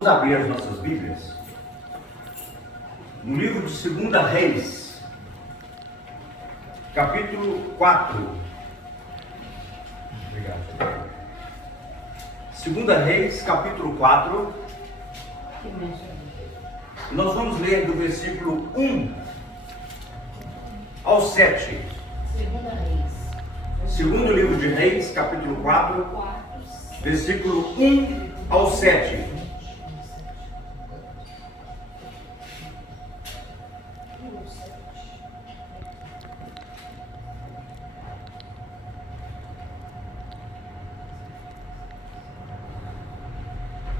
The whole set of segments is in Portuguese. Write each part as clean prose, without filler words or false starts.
Vamos abrir as nossas Bíblias no livro de 2 Reis, capítulo 4. Obrigado. 2 Reis, capítulo 4. Nós vamos ler do versículo 1 ao 7. Segundo livro de Reis, capítulo 4, versículo 1 ao 7.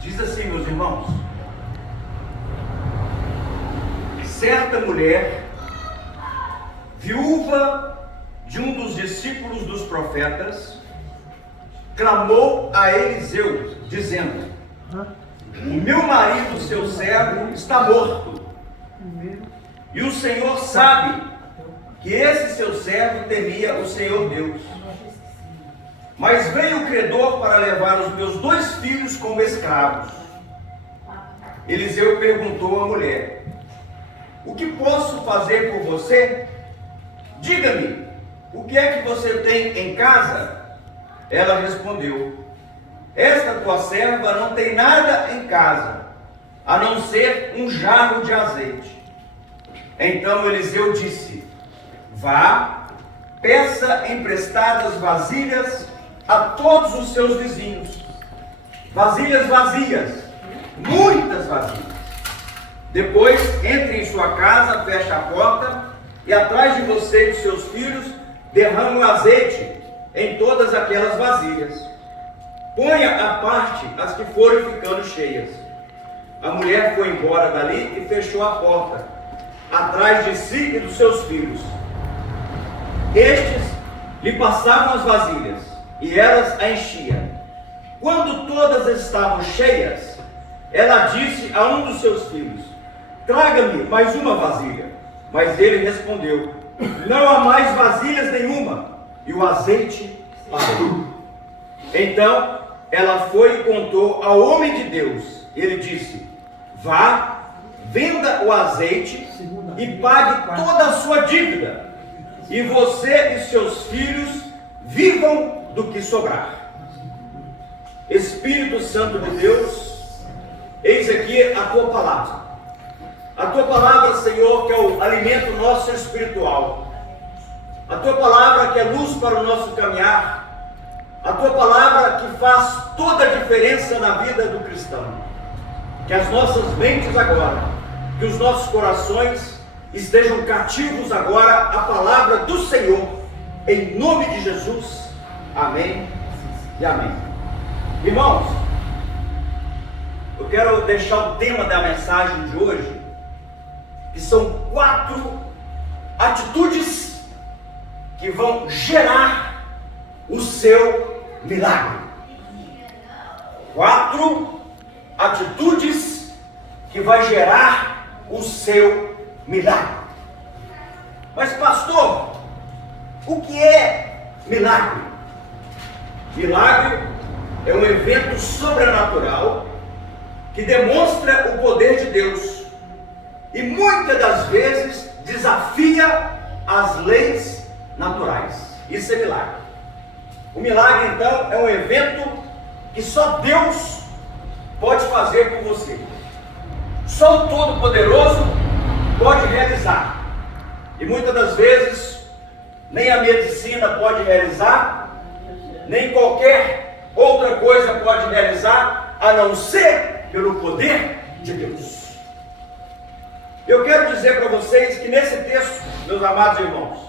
Diz assim, meus irmãos: certa mulher, viúva de um dos discípulos dos profetas, clamou a Eliseu, dizendo: o meu marido, seu servo, está morto, e o Senhor sabe que esse seu servo temia o Senhor Deus. Mas veio o credor para levar os meus 2 filhos como escravos. Eliseu perguntou à mulher: o que posso fazer por você? Diga-me, o que é que você tem em casa? Ela respondeu: esta tua serva não tem nada em casa, a não ser um jarro de azeite. Então Eliseu disse: vá, peça emprestadas vasilhas a todos os seus vizinhos, vasilhas vazias, muitas vasilhas. Depois entre em sua casa, feche a porta, e atrás de você e de seus filhos derrame o azeite em todas aquelas vasilhas. Ponha à parte as que forem ficando cheias. A mulher foi embora dali e fechou a porta atrás de si e dos seus filhos. Estes lhe passavam as vasilhas, e elas a enchiam. Quando todas estavam cheias, ela disse a um dos seus filhos: traga-me mais uma vasilha. Mas ele respondeu: não há mais vasilhas nenhuma. E o azeite parou. Então ela foi e contou ao homem de Deus. Ele disse: vá, venda o azeite e pague toda a sua dívida, e você e seus filhos vivam do que sobrar. Espírito Santo de Deus, eis aqui a tua palavra. A tua palavra, Senhor, que é o alimento nosso espiritual. A tua palavra que é luz para o nosso caminhar. A tua palavra que faz toda a diferença na vida do cristão. Que as nossas mentes agora, que os nossos corações estejam cativos agora à palavra do Senhor. Em nome de Jesus. Amém e amém. Irmãos, eu quero deixar o tema da mensagem de hoje, que são 4 atitudes que vão gerar o seu milagre. 4 atitudes que vai gerar o seu milagre. Mas pastor, o que é milagre? Milagre é um evento sobrenatural que demonstra o poder de Deus e muitas das vezes desafia as leis naturais. Isso é milagre. O milagre, então, é um evento que só Deus pode fazer por você. Só o Todo-Poderoso pode realizar. E muitas das vezes nem a medicina pode realizar, nem qualquer outra coisa pode realizar, a não ser pelo poder de Deus. Eu quero dizer para vocês que nesse texto, meus amados irmãos,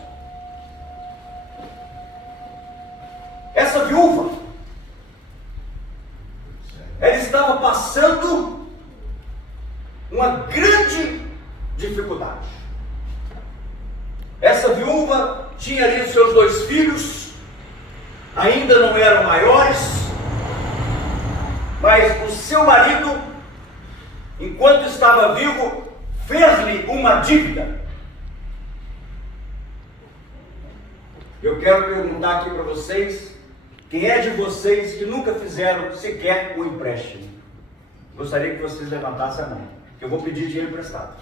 essa viúva, ela estava passando uma grande dificuldade. Essa viúva tinha ali os seus 2 filhos, ainda não eram maiores, mas o seu marido, enquanto estava vivo, fez-lhe uma dívida. Eu quero perguntar aqui para vocês: quem é de vocês que nunca fizeram sequer um empréstimo? Gostaria que vocês levantassem a mão, que eu vou pedir dinheiro emprestado.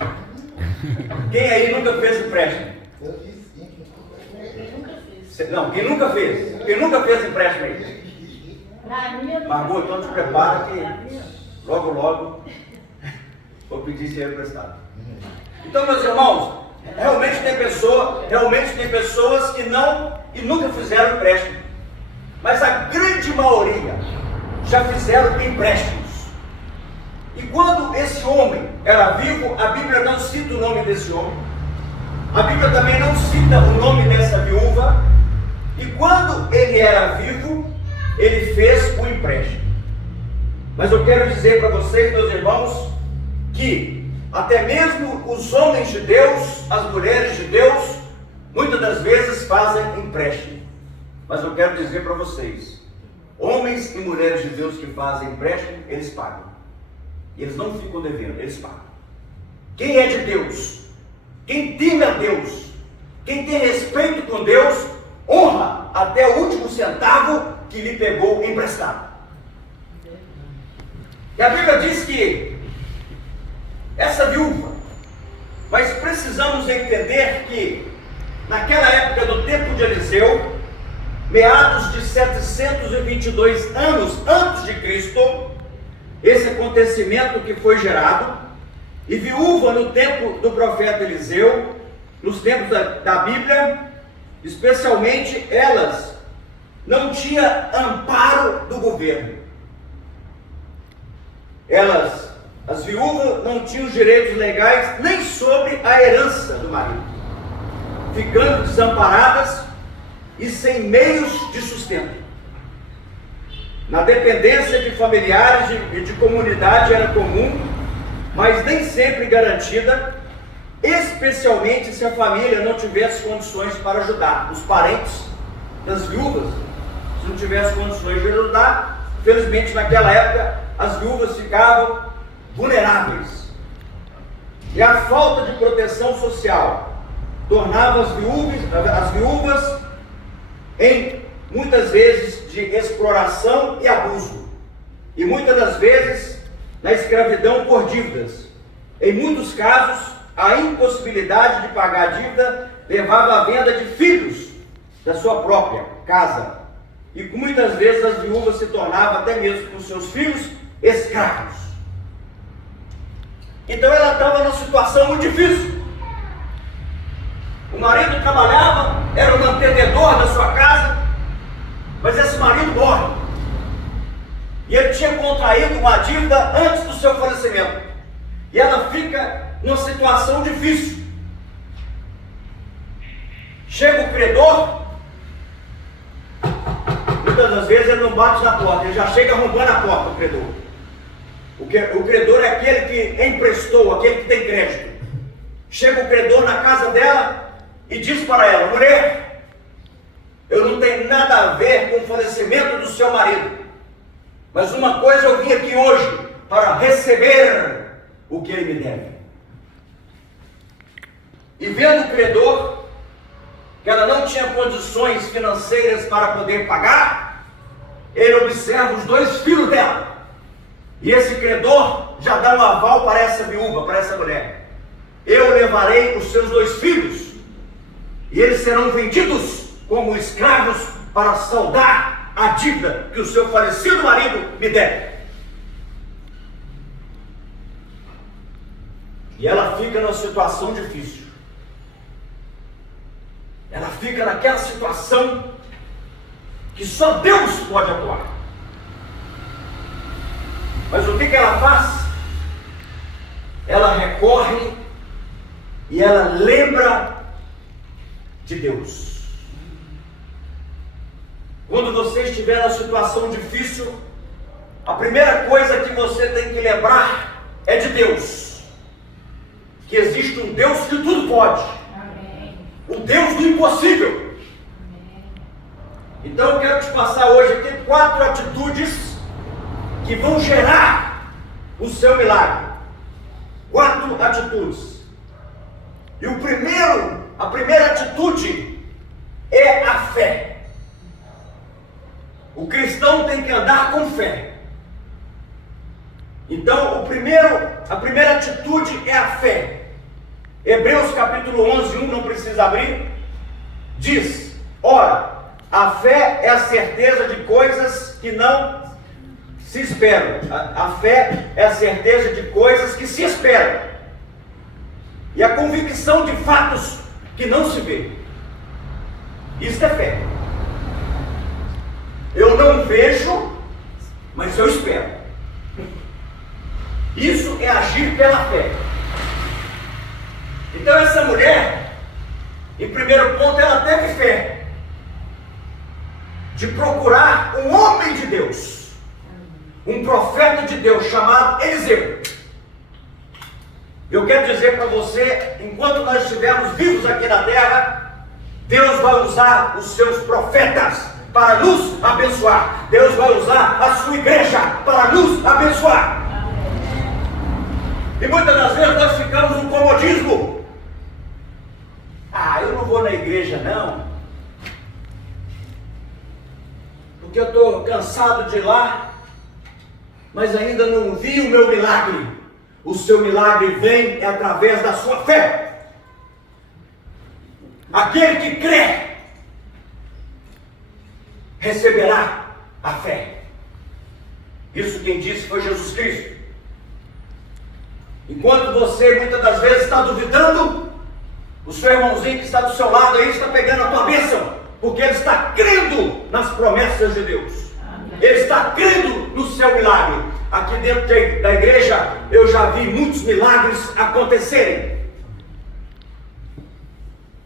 Quem aí nunca fez empréstimo? Não, quem nunca fez? Quem nunca fez empréstimo aí? Margot, então te prepara que logo, logo vou pedir dinheiro emprestado. Então, meus irmãos, realmente tem pessoas que não e nunca fizeram empréstimo. Mas a grande maioria já fizeram empréstimos. E quando esse homem era vivo, a Bíblia não cita o nome desse homem. A Bíblia também não cita o nome dessa viúva. E quando ele era vivo, ele fez o empréstimo. Mas eu quero dizer para vocês, meus irmãos, que até mesmo os homens de Deus, as mulheres de Deus, muitas das vezes fazem empréstimo. Mas eu quero dizer para vocês, homens e mulheres de Deus que fazem empréstimo, eles pagam. E eles não ficam devendo, eles pagam. Quem é de Deus, quem teme a Deus, quem tem respeito com Deus, honra até o último centavo que lhe pegou emprestado. E a Bíblia diz que essa viúva, mas precisamos entender que naquela época do tempo de Eliseu, meados de 722 anos antes de Cristo, esse acontecimento que foi gerado, e viúva no tempo do profeta Eliseu, nos tempos da Bíblia, especialmente elas não tinham amparo do governo. As viúvas não tinham direitos legais nem sobre a herança do marido, ficando desamparadas e sem meios de sustento. Na dependência de familiares e de comunidade era comum, mas nem sempre garantida, especialmente se a família não tivesse condições para ajudar. Os parentes das viúvas, se não tivessem condições de ajudar, infelizmente naquela época as viúvas ficavam vulneráveis. E a falta de proteção social tornava as viúvas em muitas vezes de exploração e abuso, e muitas das vezes na escravidão por dívidas. Em muitos casos, a impossibilidade de pagar a dívida levava à venda de filhos da sua própria casa, e muitas vezes as viúvas se tornavam, até mesmo com seus filhos, escravos. Então ela estava numa situação muito difícil. O marido trabalhava, era o mantenedor da sua casa, mas esse marido morre. E ele tinha contraído uma dívida antes do seu falecimento. E ela fica numa situação difícil. Chega o credor, muitas das vezes ele não bate na porta, ele já chega arrombando a porta, o credor. O credor é aquele que emprestou, aquele que tem crédito. Chega o credor na casa dela e diz para ela: mulher, eu não tenho nada a ver com o falecimento do seu marido, mas uma coisa eu vim aqui hoje para receber o que ele me deve. E vendo o credor que ela não tinha condições financeiras para poder pagar, ele observa os dois filhos dela, e esse credor já dá um aval para essa viúva, para essa mulher: eu levarei os seus dois filhos e eles serão vendidos como escravos para saldar a dívida que o seu falecido marido me deve. E ela fica numa situação difícil. Ela fica naquela situação que só Deus pode atuar. Mas o que ela faz? Ela recorre e ela lembra de Deus. Quando você estiver numa situação difícil, a primeira coisa que você tem que lembrar é de Deus. Que existe um Deus que tudo pode. Amém. O Deus do impossível. Amém. Então eu quero te passar hoje aqui 4 atitudes que vão gerar o seu milagre. 4 atitudes. E a primeira atitude é a fé. O cristão tem que andar com fé. Então, a primeira atitude é a fé. Hebreus capítulo 11, 1, não precisa abrir, diz: ora, a fé é a certeza de coisas que não se esperam. A fé é a certeza de coisas que se esperam, e a convicção de fatos que não se vê. Isso é fé. Eu não vejo, mas eu espero. Isso é agir pela fé. Então essa mulher, em primeiro ponto, ela teve fé de procurar um homem de Deus, um profeta de Deus chamado Eliseu. Eu quero dizer para você, enquanto nós estivermos vivos aqui na terra, Deus vai usar os seus profetas para nos abençoar. Deus vai usar a sua igreja para nos abençoar. E muitas das vezes nós ficamos no comodismo. Eu não vou na igreja não, porque eu estou cansado de ir lá, mas ainda não vi o meu milagre. O seu milagre vem através da sua fé. Aquele que crê receberá a fé. Isso quem disse foi Jesus Cristo. Enquanto você muitas das vezes está duvidando, o seu irmãozinho que está do seu lado aí está pegando a tua bênção, porque ele está crendo nas promessas de Deus. Ele está crendo no seu milagre. Aqui dentro da igreja eu já vi muitos milagres acontecerem.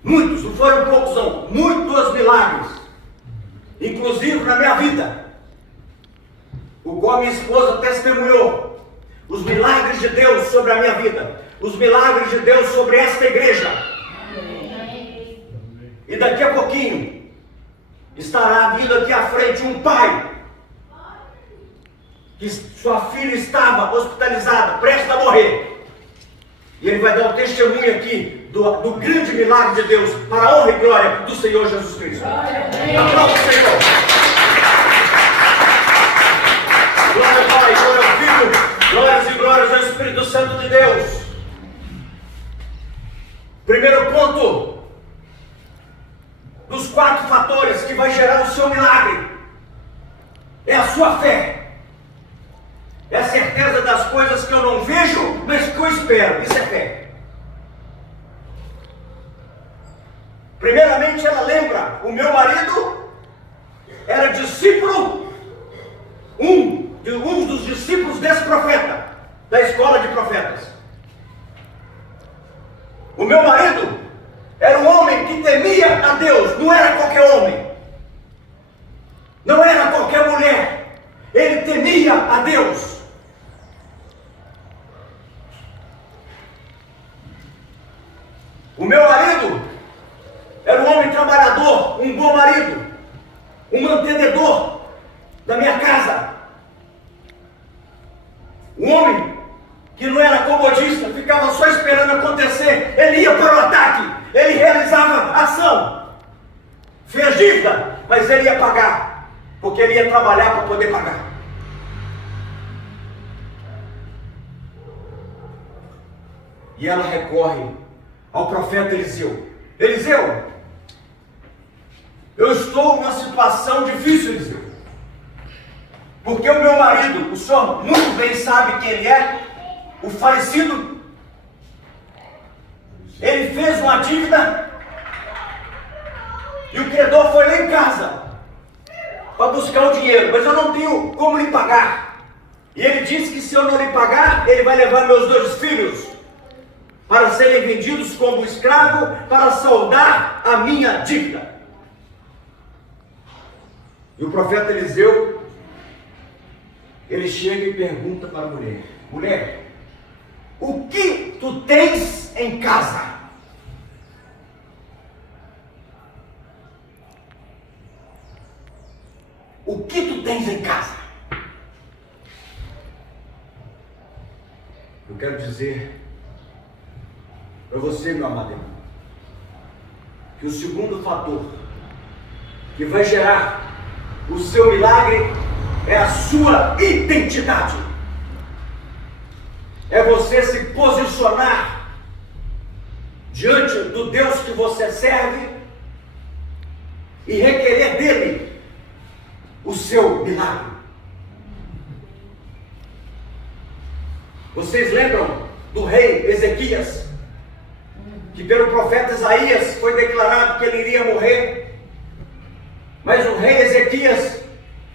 Muitos, não foram poucos não, muitos milagres. Inclusive na minha vida, o qual minha esposa testemunhou. Os milagres de Deus sobre a minha vida, os milagres de Deus sobre esta igreja. E daqui a pouquinho estará vindo aqui à frente um pai que sua filha estava hospitalizada, prestes a morrer, e ele vai dar o testemunho aqui do grande milagre de Deus, para a honra e glória do Senhor Jesus Cristo. Aplausos, Senhor. Glória ao Pai, glória ao Filho, glórias e glórias ao Espírito Santo de Deus. Primeiro ponto dos 4 fatores que vai gerar o seu milagre é a sua fé. É a certeza das coisas que eu não vejo, mas que eu espero. Isso é fé. Primeiramente ela lembra, o meu marido era discípulo, um dos discípulos desse profeta, da escola de profetas. O meu marido era um homem que temia a Deus, não era qualquer homem, não era qualquer mulher, ele temia a Deus. O meu marido era um homem trabalhador, um bom marido, um mantenedor da minha casa. Um homem que não era comodista, ficava só esperando acontecer. Ele ia para o ataque, ele realizava ação, fez dívida, mas ele ia pagar, porque ele ia trabalhar para poder pagar. E ela recorre ao profeta Eliseu. Eliseu, eu estou numa situação difícil, Eliseu, porque o meu marido, o senhor muito bem sabe quem ele é, o falecido, ele fez uma dívida e o credor foi lá em casa para buscar o dinheiro, mas eu não tenho como lhe pagar. E ele disse que se eu não lhe pagar, ele vai levar meus 2 filhos para serem vendidos como escravo, para saldar a minha dívida. E o profeta Eliseu, ele chega e pergunta para a mulher: mulher, o que tu tens em casa? O que tu tens em casa? Eu quero dizer para você, meu amado irmão, que o segundo fator que vai gerar o seu milagre é a sua identidade. é você se posicionar diante do Deus que você serve e requerer dele o seu milagre. Vocês lembram do rei Ezequias, que pelo profeta Isaías foi declarado que ele iria morrer, mas o rei Ezequias,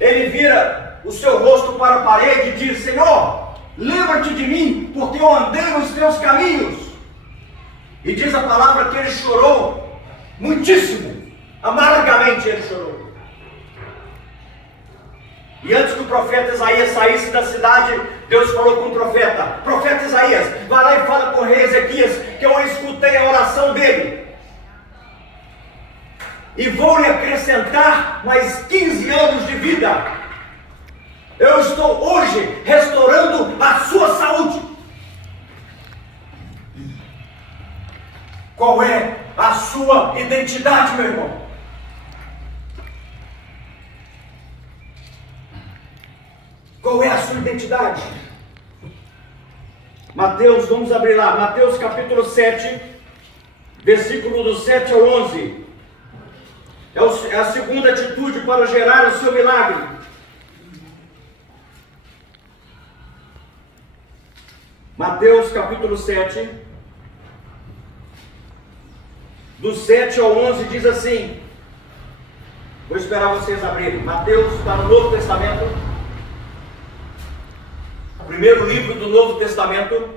ele vira o seu rosto para a parede e diz: Senhor, lembra-te de mim, porque eu andei nos teus caminhos. E diz a palavra que ele chorou muitíssimo, amargamente ele chorou. E antes que o profeta Isaías saísse da cidade, Deus falou com o profeta: Profeta Isaías, vai lá e fala com o rei Ezequias que eu escutei a oração dele, e vou lhe acrescentar mais 15 anos de vida. Eu estou hoje restaurando a sua saúde. Qual é a sua identidade, meu irmão? Qual é a sua identidade? Mateus, vamos abrir lá, Mateus capítulo 7, versículo do 7 ao 11. É a segunda atitude para gerar o seu milagre. Mateus capítulo 7, do 7 ao 11 diz assim. Vou esperar vocês abrirem. Mateus está no Novo Testamento. Primeiro livro do Novo Testamento.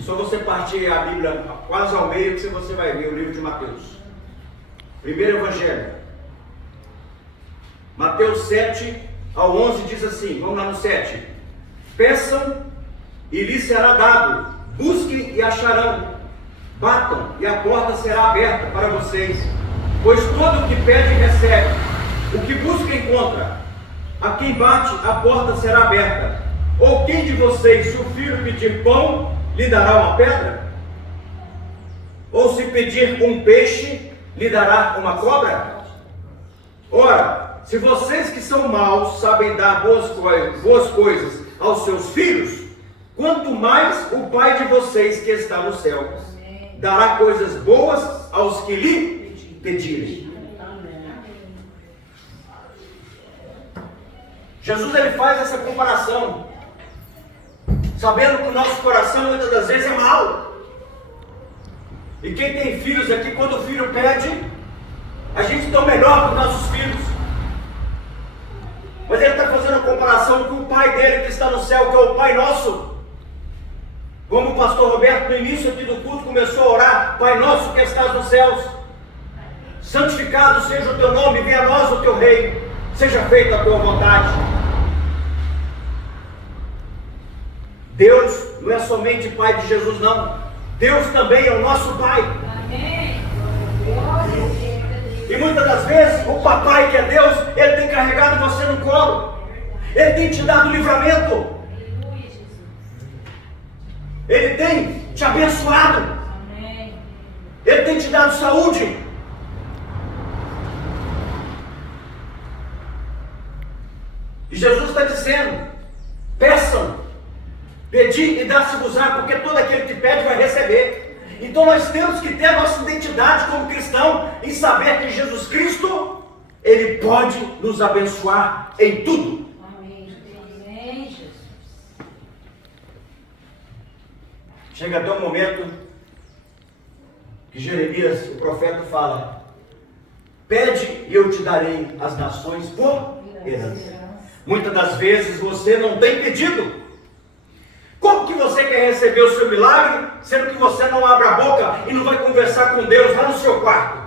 Só você partir a Bíblia quase ao meio que você vai ver o livro de Mateus. Primeiro Evangelho. Mateus 7 ao 11 diz assim. Vamos lá no 7. Peçam e lhes será dado. Busquem e acharão. Batam e a porta será aberta para vocês. Pois todo o que pede recebe. O que busca encontra. A quem bate, a porta será aberta. Ou quem de vocês, se o filho pedir pão, lhe dará uma pedra? Ou se pedir um peixe, lhe dará uma cobra? Ora, se vocês que são maus sabem dar boas coisas aos seus filhos, quanto mais o Pai de vocês que está no céu dará coisas boas aos que lhe pedirem. Jesus ele faz essa comparação, sabendo que o nosso coração muitas das vezes é mau. E quem tem filhos aqui, quando o filho pede, a gente dá o melhor para os nossos filhos. Mas ele está fazendo a comparação com o Pai dele que está no céu, que é o Pai nosso. Como o pastor Roberto no início aqui do culto começou a orar: Pai nosso que estás nos céus, santificado seja o teu nome, venha a nós o teu reino, seja feita a tua vontade. Deus não é somente Pai de Jesus, não. Deus também é o nosso Pai. Amém. E muitas das vezes o papai que é Deus, ele tem carregado você no colo. Ele tem te dado livramento. Ele tem te abençoado. Ele tem te dado saúde. E Jesus está dizendo: peçam, pedir e dar-se-vos-á, porque todo aquele que pede vai receber. Então nós temos que ter a nossa identidade como cristão em saber que Jesus Cristo, Ele pode nos abençoar em tudo. Amém. Jesus. Chega até um momento que Jeremias, o profeta, fala: pede e eu te darei as nações por herança. Muitas das vezes você não tem pedido. Como que você quer receber o seu milagre, sendo que você não abre a boca e não vai conversar com Deus lá no seu quarto?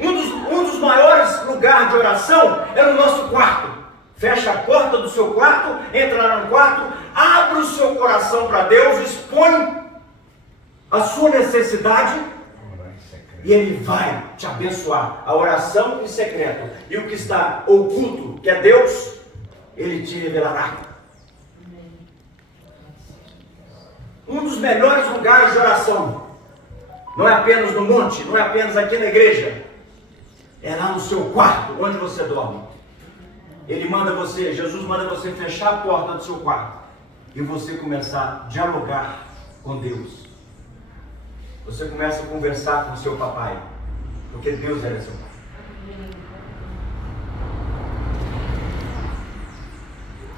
Um dos maiores lugares de oração é no nosso quarto. Fecha a porta do seu quarto, entra lá no quarto, abre o seu coração para Deus, expõe a sua necessidade e Ele vai te abençoar. A oração em secreto e o que está oculto, que é Deus, Ele te revelará. Um dos melhores lugares de oração não é apenas no monte, não é apenas aqui na igreja, é lá no seu quarto, onde você dorme. Ele manda você, Jesus manda você fechar a porta do seu quarto e você começar a dialogar com Deus. Você começa a conversar com seu papai, porque Deus era seu pai.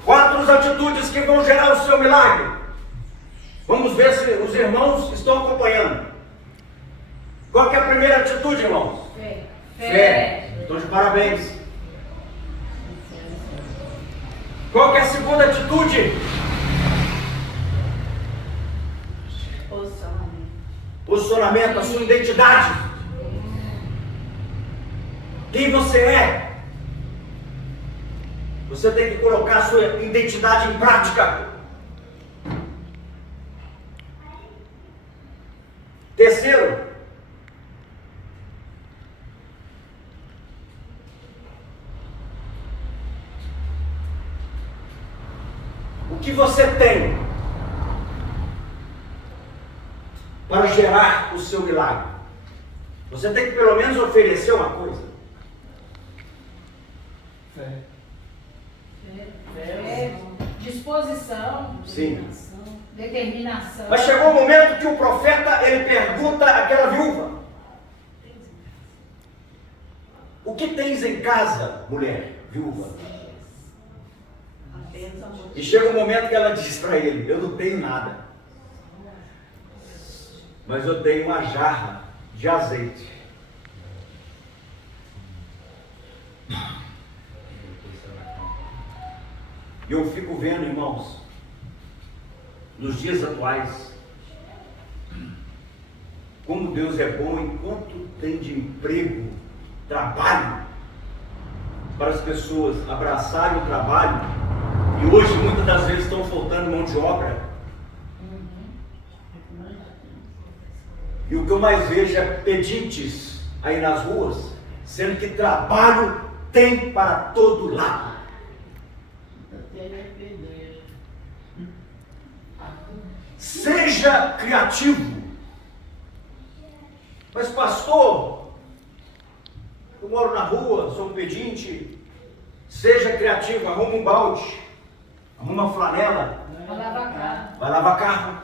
Quatro atitudes que vão gerar o seu milagre. Vamos ver se os irmãos estão acompanhando. Qual que é a primeira atitude, irmãos? Fé. Fé. Estou de parabéns. Qual que é a segunda atitude? Posicionamento, a sua identidade. Quem você é? Você tem que colocar a sua identidade em prática. Terceiro, o que você tem para gerar o seu milagre? Você tem que pelo menos oferecer uma coisa. Fé. Disposição. Sim. Determinação. Mas chegou o momento que o profeta, ele pergunta àquela viúva: o que tens em casa, mulher, viúva? E chega o momento que ela diz para ele: eu não tenho nada, mas eu tenho uma jarra de azeite. E eu fico vendo, irmãos, nos dias atuais, como Deus é bom enquanto tem de emprego, trabalho, para as pessoas abraçarem o trabalho. E hoje muitas das vezes estão faltando mão de obra. E o que eu mais vejo é pedintes aí nas ruas, sendo que trabalho tem para todo lado. Seja criativo. Mas pastor, eu moro na rua, sou um pedinte. Seja criativo, arruma um balde, arruma uma flanela, vai lavar carro.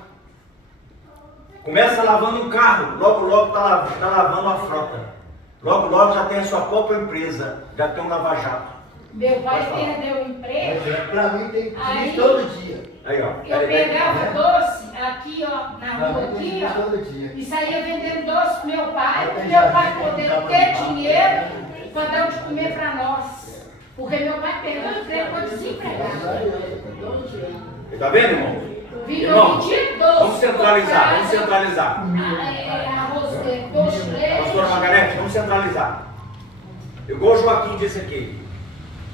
Começa lavando um carro, logo está lavando a frota. Logo já tem a sua própria empresa, já tem um lava-jato. Meu pai perdeu o emprego. Para mim tem que Aí, todo dia. Aí, ó. Eu pegava doce aqui, ó, na rua aqui, ó, todo dia. e saía vendendo doce pro meu pai poder ter dinheiro para dar o de comer para nós. Porque meu pai perdeu o emprego para desempregado. Está vendo, irmão? Irmão, doce. Vamos centralizar. Arroz, doce de leite. Pastora Margarete, vamos centralizar. Igual o Joaquim disse aqui.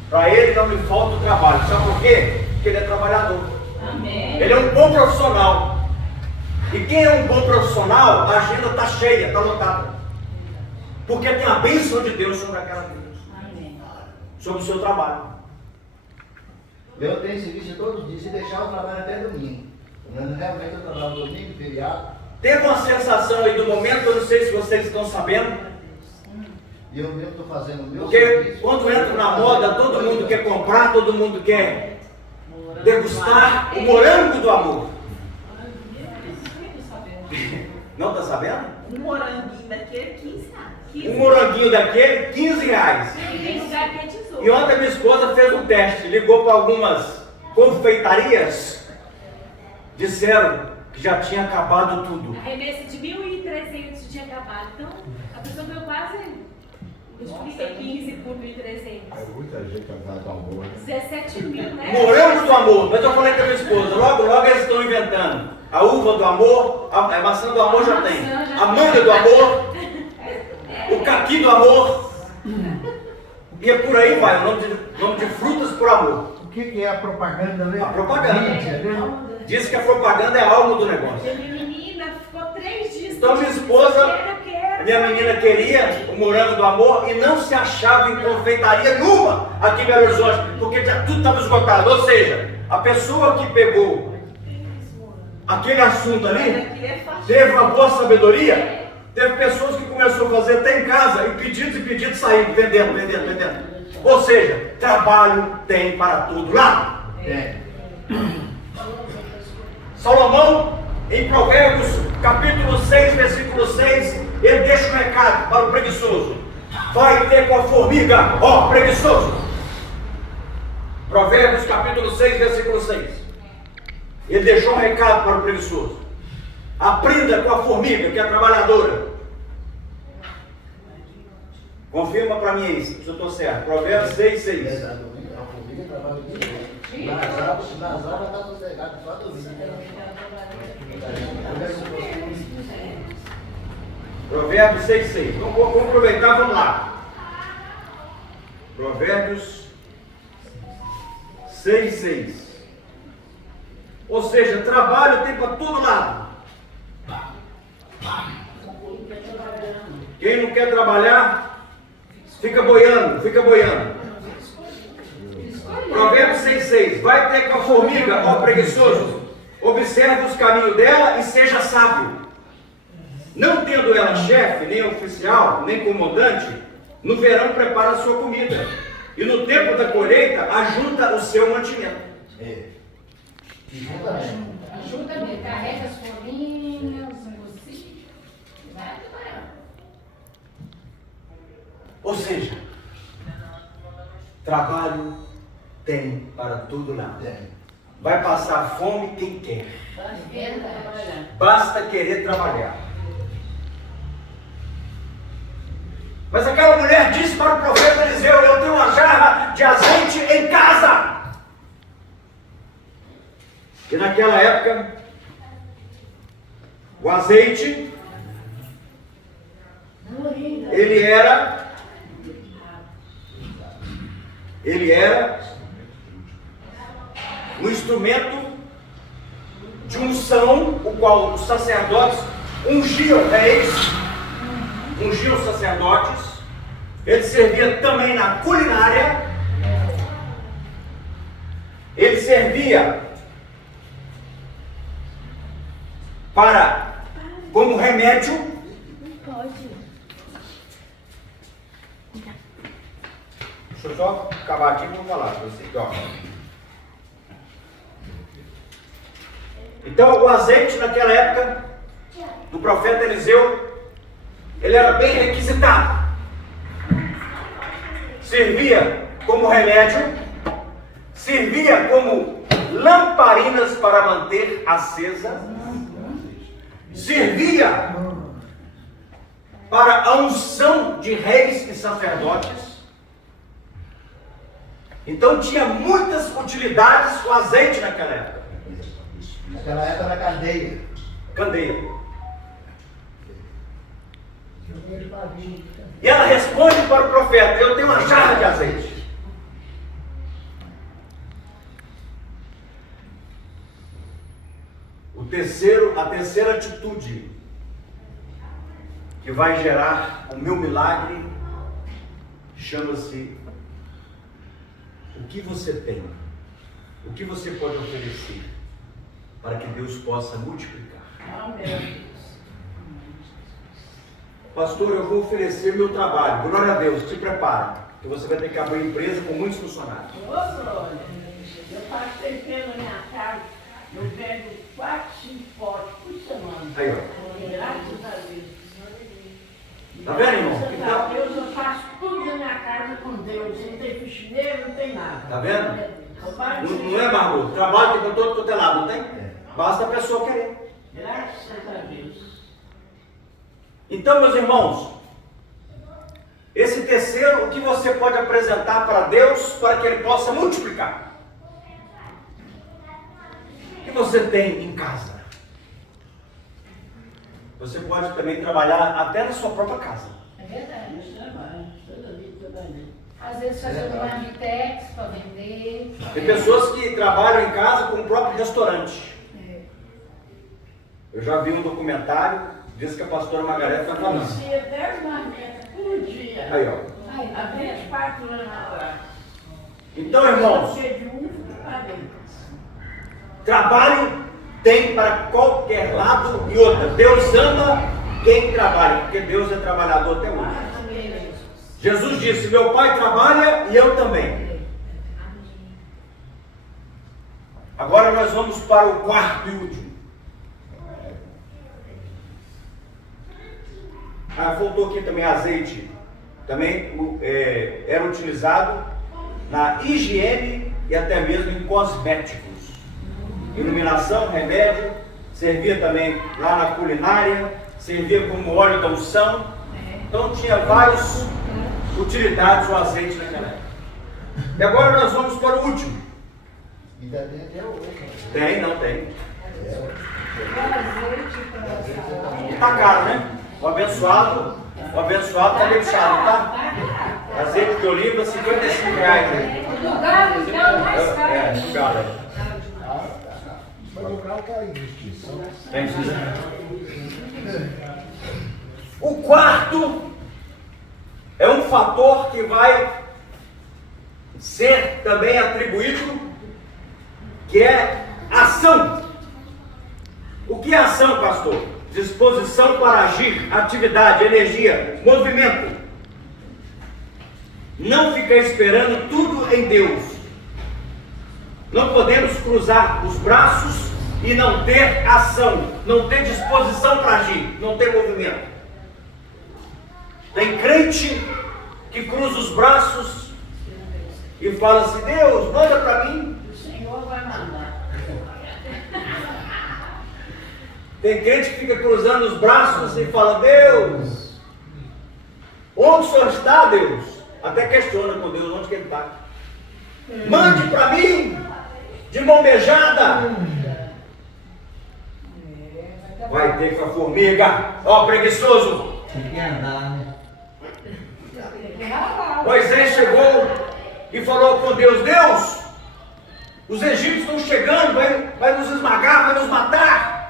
Para ele não lhe falta o trabalho. Sabe por quê? Porque ele é trabalhador. Amém. Ele é um bom profissional. E quem é um bom profissional, a agenda está cheia, está lotada. Porque tem a bênção de Deus sobre aquela vida. Amém. Sobre o seu trabalho. Eu tenho serviço todos os dias, se deixar eu trabalho até domingo. Realmente eu trabalho domingo, feriado. Teve uma sensação aí do momento, eu não sei se vocês estão sabendo. E eu mesmo estou fazendo o meu Porque serviço. quando entra na moda, todo mundo quer comprar, todo mundo quer degustar o morango do amor. Não está sabendo? Um moranguinho daquele, 15 reais. Um moranguinho daquele, 15 reais. Tem lugar que é tesouro. E ontem minha esposa fez um teste, ligou para algumas confeitarias, disseram que já tinha acabado tudo. A remessa de 1.300 tinha acabado. Então, a pessoa deu quase. Multipliquei 15 por 1.300. Muita gente vai dar amor. 17 mil, né? Morango do amor. Mas eu falei com a minha esposa, logo eles estão inventando. A uva do amor, a maçã do amor já tem. A manga do amor, o caqui do amor. E é por aí vai, o nome de frutas por amor. O que é a propaganda, né? A propaganda. Mídia, né? Diz que a propaganda é a alma do negócio. E minha menina ficou 3 dias. Então minha esposa, Quero. minha menina queria o morango do amor e não se achava em confeitaria nenhuma aqui em Belo Horizonte, porque já tudo estava esgotado. Ou seja, a pessoa que pegou aquele assunto ali, teve uma boa sabedoria. Teve pessoas que começaram a fazer até em casa e pedidos saindo, vendendo. Ou seja, trabalho tem para todo lado. É. Salomão, em Provérbios, capítulo 6, versículo 6, ele deixa um recado para o preguiçoso. Vai ter com a formiga, ó preguiçoso. Provérbios, capítulo 6, versículo 6. Ele deixou um recado para o preguiçoso. Aprenda com a formiga, que é trabalhadora. Confirma para mim aí, se eu estou certo. Provérbios 6, 6. A formiga trabalha o dia inteiro. Nas árvores está sossegado, só dormindo. Provérbios 6, 6. Então vamos aproveitar, vamos lá. Provérbios 6, 6. Ou seja, trabalho tem para todo lado. Quem não quer trabalhar, fica boiando, fica boiando. Provérbios 6, 6. Vai ter com a formiga, ó preguiçoso. Observe os caminhos dela e seja sábio. Não tendo ela chefe, nem oficial, nem comandante, no verão prepara a sua comida. E no tempo da colheita, ajunta o seu mantimento. Ajuda-me, carrega as folhinhas, um mocinho. Ou seja, trabalho tem para todo lado. Vai passar fome quem quer. Basta querer trabalhar. Mas aquela mulher disse para o profeta Eliseu: eu tenho uma jarra de azeite em casa. E naquela época, o azeite, ele era um instrumento de unção, o qual os sacerdotes ungiam reis, ungiam sacerdotes. Ele servia também na culinária. Ele servia como remédio. Deixa eu só acabar aqui e vou falar para você. Ó. Então o azeite naquela época do profeta Eliseu, ele era bem requisitado. Servia como remédio, servia como lamparinas para manter acesa, servia para a unção de reis e sacerdotes. Então tinha muitas utilidades o azeite naquela época. Naquela época era candeia. Candeia. E ela responde para o profeta: eu tenho uma jarra de azeite. A terceira atitude que vai gerar o meu milagre chama-se: o que você tem? O que você pode oferecer para que Deus possa multiplicar? Pastor, eu vou oferecer meu trabalho. Glória a Deus, te prepara, que você vai ter que abrir empresa com muitos funcionários. Ô, Glória, eu passei pela minha casa, eu pego 4, 5 potes por semana. Aí, ó. Graças a Deus. Tá vendo, irmão? Graças a Deus, eu faço tudo na minha casa com Deus. Não tem faxineiro, não tem nada. Tá vendo? Não é, Margot? Trabalho tem para todo é lado, não tem? Basta a pessoa querer. Graças a Deus. Então, meus irmãos, esse terceiro, o que você pode apresentar para Deus para que Ele possa multiplicar? O que você tem em casa? Você pode também trabalhar até na sua própria casa. É verdade. Isso trabalho, toda vida trabalhei. Às vezes fazer um marmitex para vender. Tem pessoas que trabalham em casa com o próprio restaurante. Eu já vi um documentário, diz que a pastora Margareta está falando. Fazia 10 marmitas por dia. Aí, ó. Há 24 anos atrás. Então, irmãos, Cheio de um, parei. trabalho tem para qualquer lado e outra. Deus ama quem trabalha, porque Deus é trabalhador até hoje. Jesus disse: meu pai trabalha e eu também. Agora nós vamos para o quarto e último. faltou aqui também azeite. Também era utilizado na higiene e até mesmo em cosméticos. Iluminação, remédio, servia também lá na culinária, servia como óleo da unção. Então tinha várias utilidades o azeite naquela época. E agora nós vamos para o último. Ainda tem até hoje. Tem, não tem. Azeite Tá caro, né? O abençoado tá deixado, tá? Azeite de oliva, R$55. Né? do galo, então, mais caro. Do galo. Mas o carro está em justiça. Tem que. O quarto é um fator que vai ser também atribuído, que é ação. O que é ação, pastor? Disposição para agir, atividade, energia, movimento. Não ficar esperando tudo em Deus. Não podemos cruzar os braços e não ter ação, não ter disposição para agir, não ter movimento. Tem crente que cruza os braços e fala assim: Deus, manda para mim. O Senhor vai mandar. Tem crente que fica cruzando os braços e fala: Deus, onde o Senhor está, Deus? Até questiona com Deus onde que Ele está. Mande para mim, de mão beijada. Vai ter com a formiga, ó preguiçoso. Tem que andar, né? Moisés chegou e falou com Deus: Deus, os egípcios estão chegando, vai nos esmagar, vai nos matar.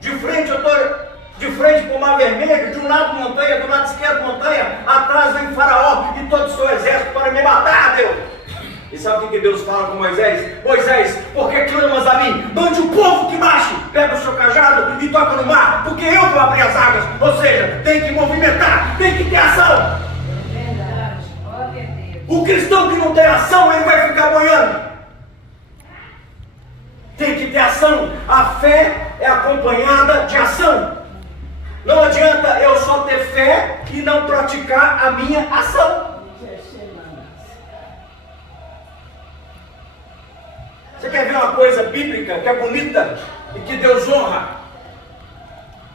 De frente eu estou de frente para o Mar Vermelho, de um lado montanha, do lado esquerdo montanha, atrás vem Faraó e todo o seu exército para me matar, Deus. E sabe o que Deus fala com Moisés? Moisés, por que clamas a mim? Mande o povo que marche, pega o seu cajado e toca no mar, porque eu vou abrir as águas. Ou seja, tem que movimentar, tem que ter ação. Verdade, glória a Deus. O cristão que não tem ação, ele vai ficar boiando. Tem que ter ação. A fé é acompanhada de ação. Não adianta eu só ter fé e não praticar a minha ação. Você quer ver uma coisa bíblica que é bonita e que Deus honra?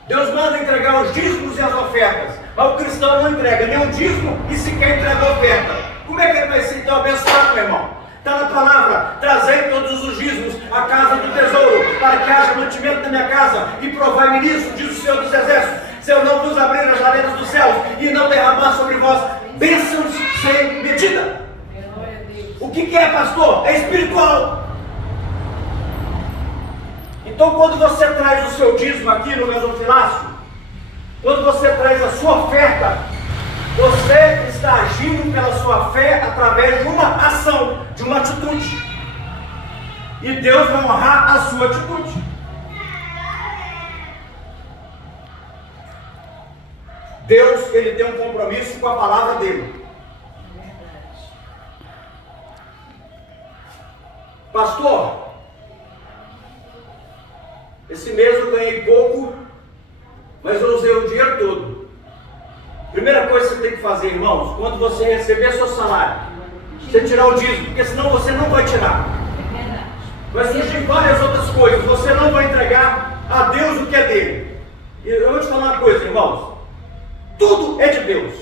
Deus manda entregar os dízimos e as ofertas, mas o cristão não entrega nem o dízimo e sequer entrega a oferta. Como é que ele vai ser então abençoado, meu irmão? Está na palavra: trazei todos os dízimos à casa do tesouro, para que haja mantimento na minha casa, e provai-me nisso, diz o Senhor dos Exércitos, se eu não vos abrir as janelas dos céus e não derramar sobre vós bênçãos sem medida. O que é, pastor? É espiritual. Então, quando você traz o seu dízimo aqui no gasofilácio, quando você traz a sua oferta, você está agindo pela sua fé através de uma ação, de uma atitude. E Deus vai honrar a sua atitude. Deus, Ele tem um compromisso com a palavra dele. Pastor, esse mês eu ganhei pouco, mas eu usei o dinheiro todo. Primeira coisa que você tem que fazer, irmãos, quando você receber seu salário, você tirar o dízimo, porque senão você não vai tirar. Vai surgir várias outras coisas, você não vai entregar a Deus o que é dele. E eu vou te falar uma coisa, irmãos, tudo é de Deus.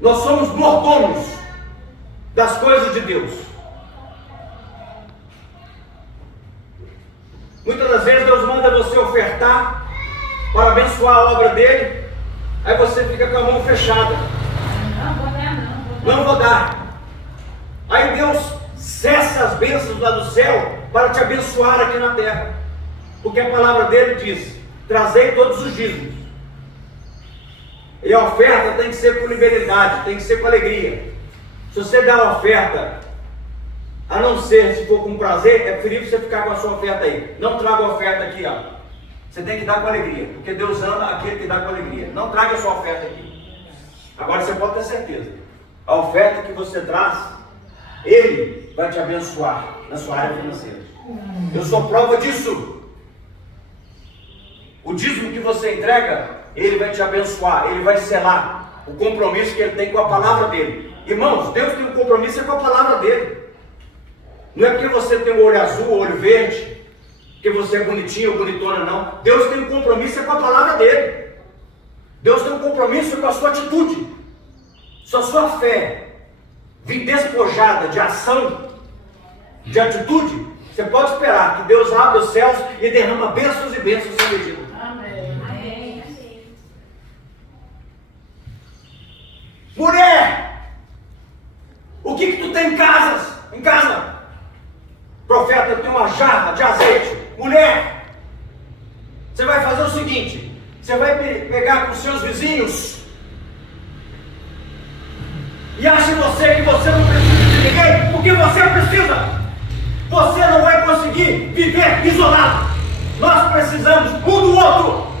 Nós somos mordomos das coisas de Deus. Muitas das vezes Deus manda você ofertar para abençoar a obra dele, aí você fica com a mão fechada. Não vou dar, não. Não vou dar. Aí Deus cessa as bênçãos lá do céu para te abençoar aqui na terra, porque a palavra dele diz: trazei todos os dízimos. E a oferta tem que ser com liberalidade, tem que ser com alegria. Se você dá uma oferta, a não ser se for com prazer, é preferível você ficar com a sua oferta aí. Não traga a oferta aqui, ó. Você tem que dar com alegria, porque Deus ama aquele que dá com alegria. Não traga a sua oferta aqui. Agora você pode ter certeza, a oferta que você traz, Ele vai te abençoar na sua área financeira. Eu sou prova disso. O dízimo que você entrega Ele vai te abençoar, Ele vai selar o compromisso que Ele tem com a palavra dEle. Irmãos, Deus tem um compromisso com a palavra dEle. Não é porque você tem o olho azul, o olho verde, que você é bonitinho ou bonitona, não. Deus tem um compromisso com a palavra dEle. Deus tem um compromisso com a sua atitude. Se a sua fé vir despojada de ação, de atitude, você pode esperar que Deus abra os céus e derrama bênçãos e bênçãos sem medida. Amém. Mulher, o que tu tem em casa? Profeta, eu tenho uma jarra de azeite. Mulher, você vai fazer o seguinte: você vai pegar com seus vizinhos e acha você que você não precisa de ninguém, porque você precisa. Você não vai conseguir viver isolado. Nós precisamos um do outro.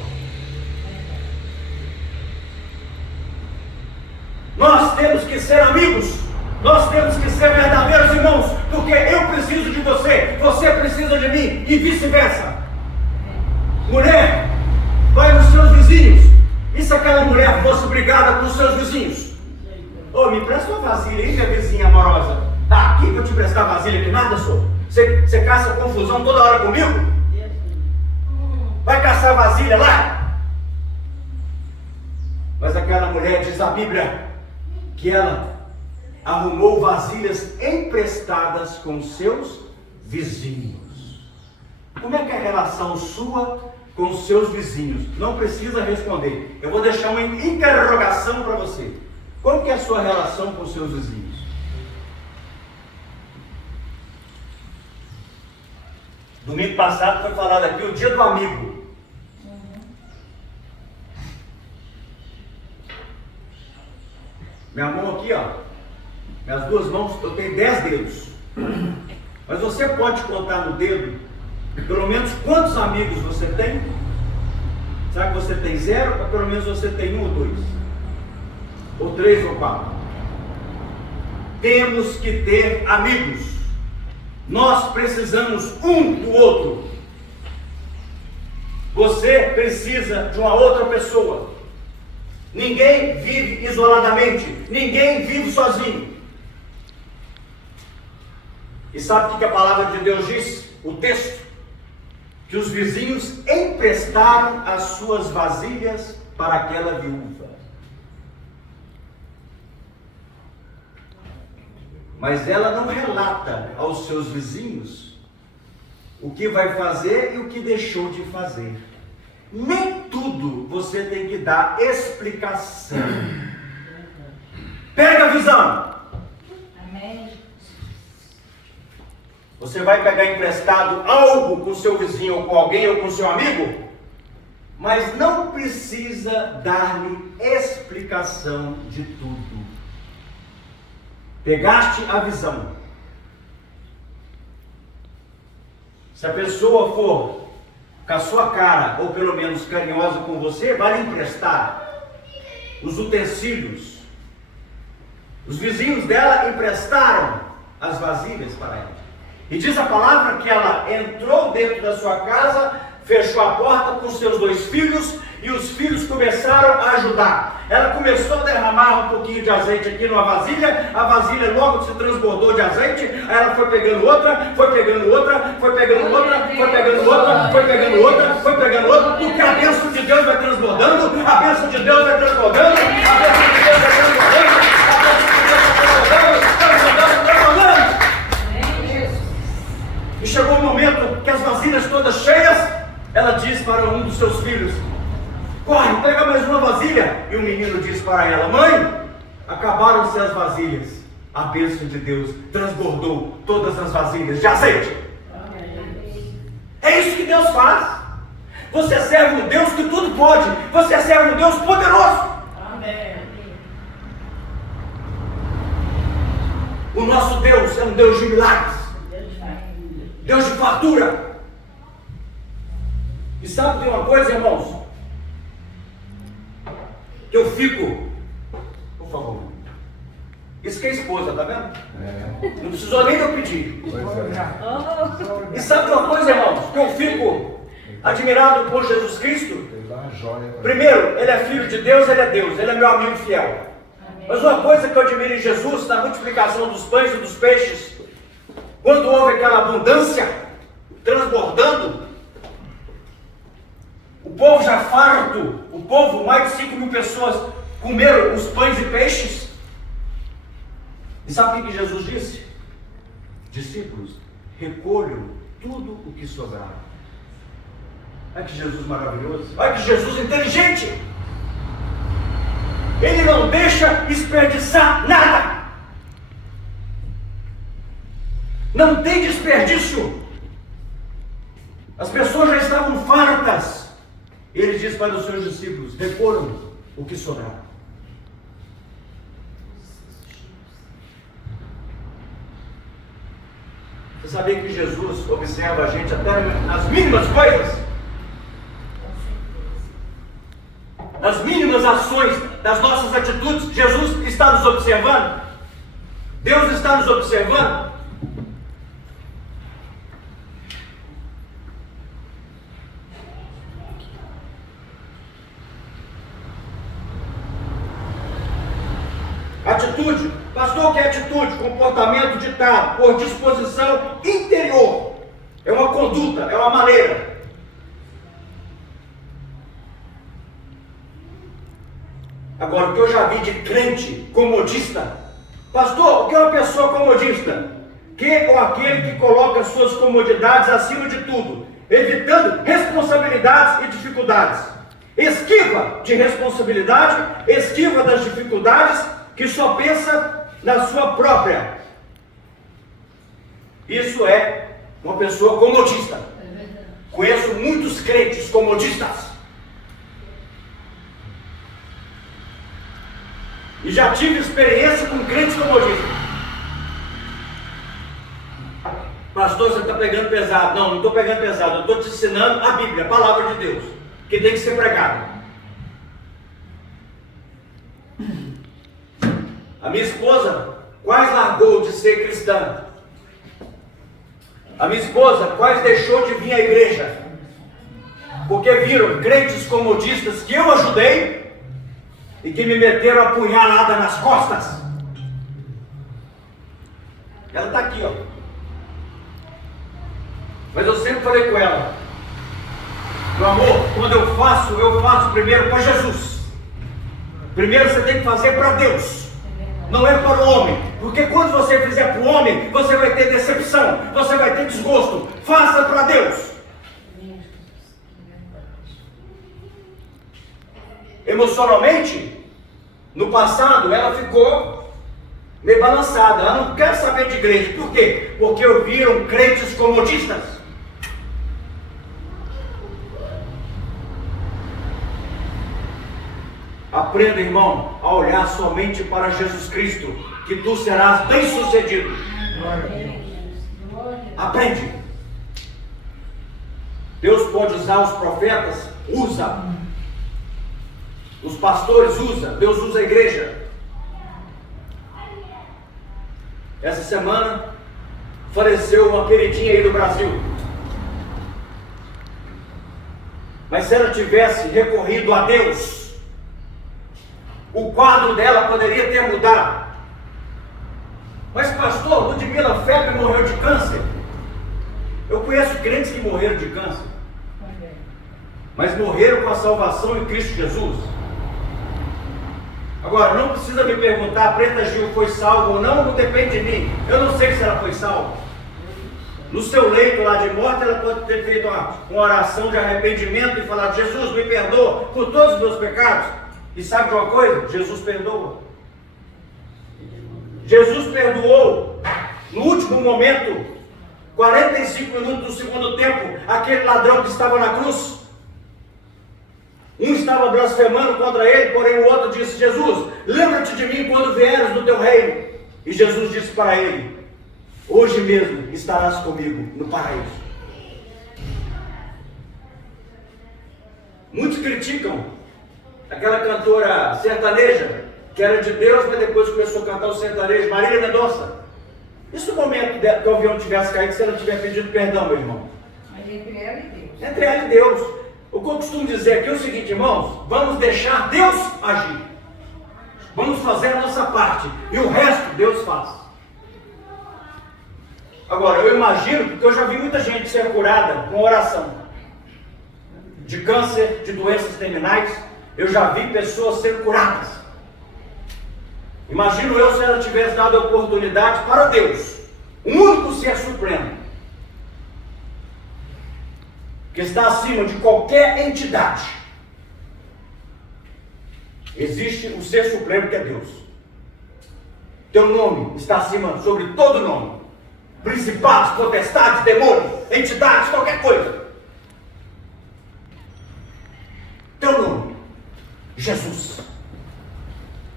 Nós temos que ser amigos. Nós temos que ser verdadeiros irmãos, porque eu preciso de você, você precisa de mim e vice-versa. Mulher, vai nos seus vizinhos. E se aquela mulher fosse brigada com os seus vizinhos? Ô, me empresta uma vasilha aí, minha vizinha amorosa. Tá aqui para te emprestar vasilha que nada, senhor. Você caça confusão toda hora comigo? Vai caçar vasilha lá? Mas aquela mulher, diz a Bíblia, que ela arrumou vasilhas emprestadas com seus vizinhos. Como é que é a relação sua com os seus vizinhos? Não precisa responder. Eu vou deixar uma interrogação para você. Como que é a sua relação com os seus vizinhos? Domingo passado foi falado aqui o dia do amigo. Minha mão aqui, ó. Minhas duas mãos, eu tenho 10 dedos. Mas você pode contar no dedo, pelo menos quantos amigos você tem? Será que você tem 0? Ou pelo menos você tem 1 ou 2? Ou 3 ou 4? Temos que ter amigos. Nós precisamos um do outro. Você precisa de uma outra pessoa. Ninguém vive isoladamente. Ninguém vive sozinho. E sabe o que a palavra de Deus diz? O texto. Que os vizinhos emprestaram as suas vasilhas para aquela viúva. Mas ela não relata aos seus vizinhos o que vai fazer e o que deixou de fazer. Nem tudo você tem que dar explicação. Pega a visão. Amém. Você vai pegar emprestado algo com seu vizinho, ou com alguém, ou com seu amigo, mas não precisa dar-lhe explicação de tudo. Pegaste a visão. Se a pessoa for com a sua cara, ou pelo menos carinhosa com você, vai lhe emprestar os utensílios. Os vizinhos dela emprestaram as vasilhas para ela. E diz a palavra que ela entrou dentro da sua casa, fechou a porta com seus 2 filhos, e os filhos começaram a ajudar. Ela começou a derramar um pouquinho de azeite aqui numa vasilha, a vasilha logo se transbordou de azeite, aí ela foi pegando outra, foi pegando outra, foi pegando outra, foi pegando outra, foi pegando outra, foi pegando outra, porque a bênção de Deus vai transbordando, a bênção de Deus vai transbordando, a bênção de Deus vai transbordando, a bênção de Deus vai transbordando. E chegou o momento que as vasilhas todas cheias, ela diz para um dos seus filhos: corre, pega mais uma vasilha. E o menino diz para ela: mãe, acabaram-se as vasilhas. A bênção de Deus transbordou todas as vasilhas de azeite. É isso que Deus faz. Você serve um Deus que tudo pode. Você serve um Deus poderoso. Amém. O nosso Deus é um Deus de milagres, Deus de fartura. E sabe de uma coisa, irmãos? Que eu fico, por favor, isso que é esposa, tá vendo? Não precisou nem eu pedir. E sabe de uma coisa, irmãos? Que eu fico admirado por Jesus Cristo? Ele dá uma joia pra Primeiro, ele é filho de Deus, ele é meu amigo fiel. Mas uma coisa que eu admiro em Jesus, na multiplicação dos pães e dos peixes, quando houve aquela abundância, transbordando, o povo já farto, o povo, mais de 5.000 pessoas, comeram os pães e peixes. E sabe o que Jesus disse? Discípulos, recolham tudo o que sobrar. Olha que Jesus maravilhoso, olha que Jesus inteligente. Ele não deixa desperdiçar nada. Não tem desperdício. As pessoas já estavam fartas. Ele diz para os seus discípulos, recolham o que sobrar. Você sabia que Jesus observa a gente até nas mínimas coisas? Nas mínimas ações, das nossas atitudes, Jesus está nos observando? Deus está nos observando? Atitude, pastor, o que é atitude? Comportamento ditado por disposição interior. É uma conduta, é uma maneira. Agora, o que eu já vi de crente comodista, pastor, o que é uma pessoa comodista? Que ou aquele que coloca as suas comodidades acima de tudo, evitando responsabilidades e dificuldades. Esquiva de responsabilidade, esquiva das dificuldades, que só pensa na sua própria. Isso é uma pessoa comodista. Conheço muitos crentes comodistas. E já tive experiência com crentes comodistas. Pastor, você está pegando pesado. Não, não estou pegando pesado. Eu estou te ensinando a Bíblia, a palavra de Deus, que tem que ser pregada. A minha esposa quase largou de ser cristã. A minha esposa quase deixou de vir à igreja. Porque viram crentes comodistas que eu ajudei e que me meteram a punhalada nas costas. Ela está aqui, ó. Mas eu sempre falei com ela, meu amor, quando eu faço primeiro para Jesus. Primeiro você tem que fazer para Deus. Não é para o homem, porque quando você fizer para o homem, você vai ter decepção, você vai ter desgosto. Faça para Deus. Emocionalmente, no passado, ela ficou meio balançada. Ela não quer saber de igreja. Por quê? Porque ouviram crentes comodistas. Aprenda, irmão, a olhar somente para Jesus Cristo, que tu serás bem-sucedido. Aprende. Deus pode usar os profetas? Usa. Os pastores? Usa. Deus usa a igreja. Essa semana faleceu uma queridinha aí do Brasil. Mas se ela tivesse recorrido a Deus, o quadro dela poderia ter mudado. Mas pastor, Ludmila Febre morreu de câncer. Eu conheço crentes que morreram de câncer, mas morreram com a salvação em Cristo Jesus. Agora, não precisa me perguntar, a Preta Gil foi salva ou não, não depende de mim. Eu não sei se ela foi salva. No seu leito lá de morte, ela pode ter feito uma oração de arrependimento e falado, Jesus, me perdoa por todos os meus pecados. E sabe de uma coisa? Jesus perdoa. Jesus perdoou no último momento, 45 minutos do segundo tempo, aquele ladrão que estava na cruz. Um estava blasfemando contra ele, porém o outro disse, Jesus, lembra-te de mim quando vieres no teu reino. E Jesus disse para ele, hoje mesmo estarás comigo no paraíso. Muitos criticam aquela cantora sertaneja, que era de Deus, mas depois começou a cantar o sertanejo, Marília Mendonça. E se no momento que o avião tivesse caído, se ela tiver pedido perdão, meu irmão? Mas entre ela e Deus. Entre ela e Deus. O que eu costumo dizer aqui é o seguinte, irmãos, vamos deixar Deus agir. Vamos fazer a nossa parte. E o resto Deus faz. Agora, eu imagino, porque eu já vi muita gente ser curada com oração. De câncer, de doenças terminais, eu já vi pessoas ser curadas. Imagino eu se ela tivesse dado a oportunidade para Deus, o único ser supremo, que está acima de qualquer entidade. Existe o ser supremo que é Deus. Teu nome está acima sobre todo nome. Principados, potestades, demônios, entidades, qualquer coisa. Teu nome, Jesus.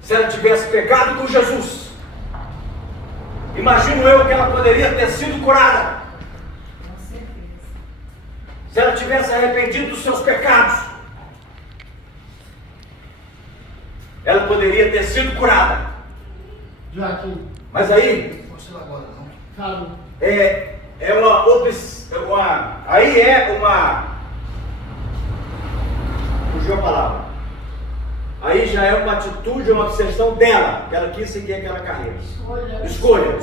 Se ela tivesse pecado com Jesus, imagino eu que ela poderia ter sido curada. Com certeza. Se ela tivesse arrependido dos seus pecados, ela poderia ter sido curada. Joaquim, Mas aí, Não posso ir agora não. fala. Fugiu a palavra. Aí já é uma atitude, uma obsessão dela, que ela quis seguir aquela carreira. Escolha.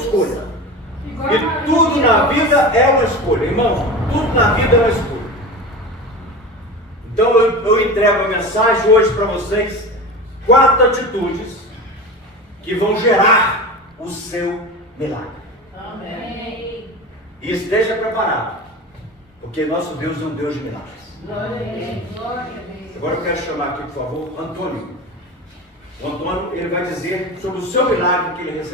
Igual E tudo na vida é uma escolha, irmãos. Tudo na vida é uma escolha. Então eu entrego a mensagem hoje para vocês, 4 atitudes que vão gerar o seu milagre. Amém. E esteja preparado, porque nosso Deus é um Deus de milagres. Glória a Deus. Glória a Deus. Agora eu quero chamar aqui, por favor, Antônio. O Antônio, ele vai dizer sobre o seu milagre que ele recebeu.